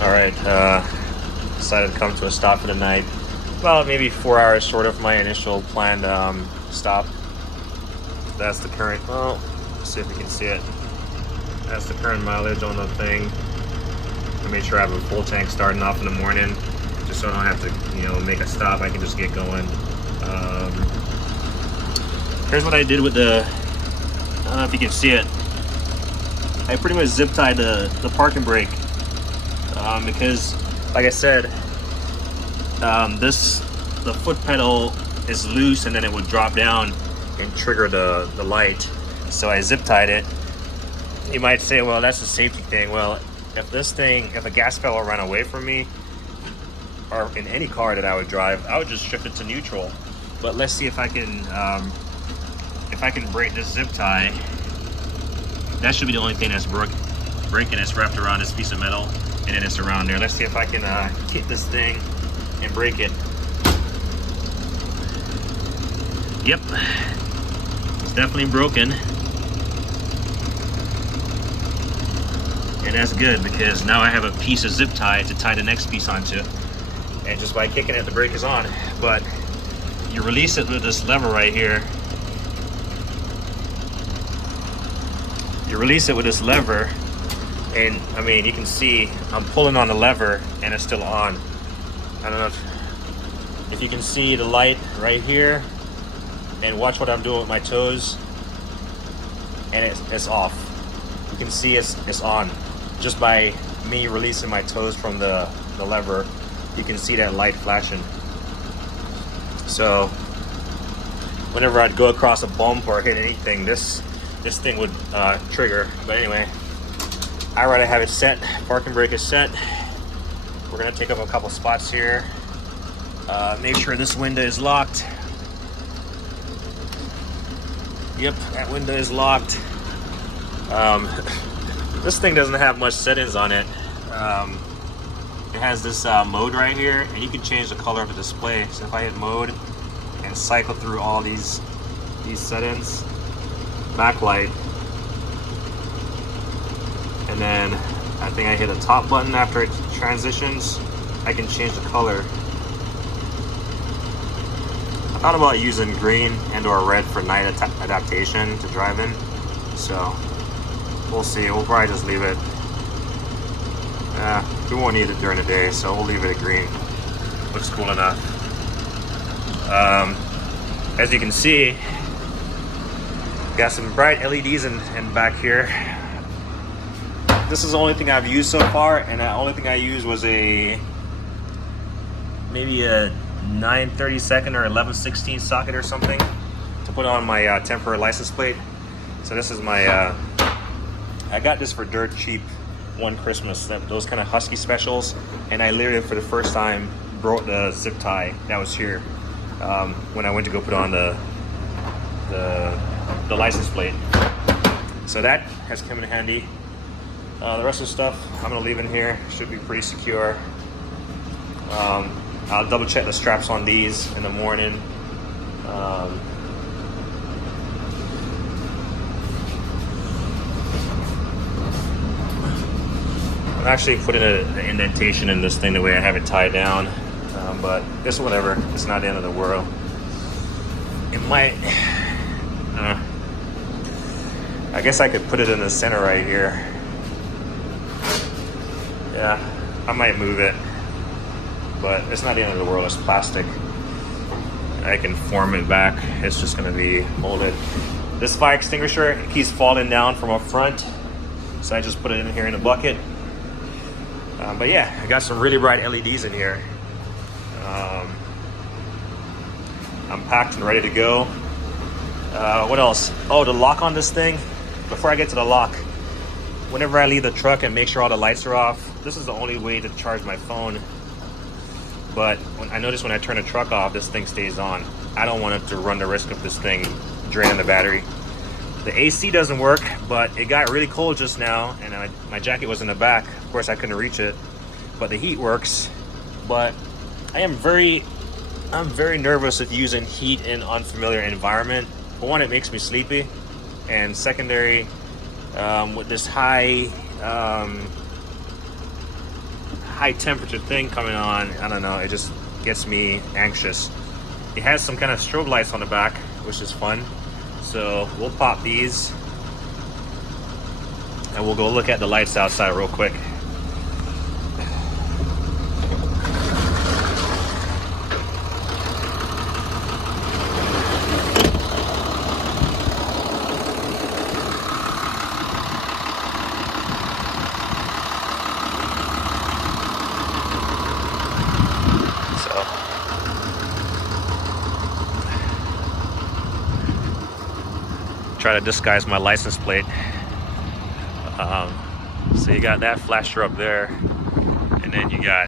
All right, decided to come to a stop for the night. About maybe 4 hours short of my initial planned stop. That's the current, well, let's see if you can see it. That's the current mileage on the thing. I made sure I have a full tank starting off in the morning, just so I don't have to, make a stop. I can just get going. Here's what I did with the, I don't know if you can see it. I pretty much zip tied the parking brake because, like I said, the foot pedal is loose and then it would drop down and trigger the light. So I zip tied it. You might say, well, that's a safety thing. Well, if a gas pedal ran away from me, or in any car that I would drive, I would just shift it to neutral. But let's see if I can break this zip tie. That should be the only thing that's breaking. It's wrapped around this piece of metal, and then it's around there. Let's see if I can hit this thing and break it. Yep, it's definitely broken. And that's good, because now I have a piece of zip tie to tie the next piece onto. And just by kicking it, the brake is on. But you release it with this lever right here. You release it with this lever, and I mean, you can see I'm pulling on the lever and it's still on. I don't know if you can see the light right here, and watch what I'm doing with my toes, and it's off. You can see it's on. Just by me releasing my toes from the lever, you can see that light flashing. So whenever I'd go across a bump or hit anything, this thing would trigger. But anyway, I already have it set. Parking brake is set. We're gonna take up a couple spots here. Make sure this window is locked. Yep, that window is locked. This thing doesn't have much settings on it. It has this mode right here, and you can change the color of the display. So if I hit mode and cycle through all these settings, backlight, and then I think I hit a top button after it transitions, I can change the color. I thought about using green and or red for night adaptation to drive in, so we'll see. We'll probably just leave it. We won't need it during the day, so we'll leave it at green. Looks cool enough. As you can see, got some bright LEDs in back here. This is the only thing I've used so far, and the only thing I used was maybe a 9/32 or 11/16 socket or something to put on my temporary license plate. So this is my, I got this for dirt cheap one Christmas, those kind of Husky specials, and I literally for the first time broke the zip tie that was here when I went to go put on the license plate. So that has come in handy. The rest of the stuff I'm gonna leave in here. Should be pretty secure. I'll double check the straps on these in the morning. I'm actually putting an indentation in this thing the way I have it tied down, but it's whatever. It's not the end of the world. It might, I guess I could put it in the center right here. Yeah, I might move it, but it's not the end of the world. It's plastic. I can form it back. It's just gonna be molded. This fire extinguisher keeps falling down from up front, so I just put it in here in a bucket. But yeah, I got some really bright LEDs in here. I'm packed and ready to go. What else? Oh, the lock on this thing. Before I get to the lock, whenever I leave the truck and make sure all the lights are off, this is the only way to charge my phone. But I notice when I turn the truck off, this thing stays on. I don't want it to run the risk of this thing draining the battery. The AC doesn't work, but it got really cold just now, and my jacket was in the back. Of course, I couldn't reach it, but the heat works. But I'm very nervous of using heat in unfamiliar environment. For one, it makes me sleepy, and secondary, with this high high temperature thing coming on. I don't know, it just gets me anxious. It has some kind of strobe lights on the back, which is fun. So we'll pop these and we'll go look at the lights outside real quick. Try to disguise my license plate. So you got that flasher up there, and then you got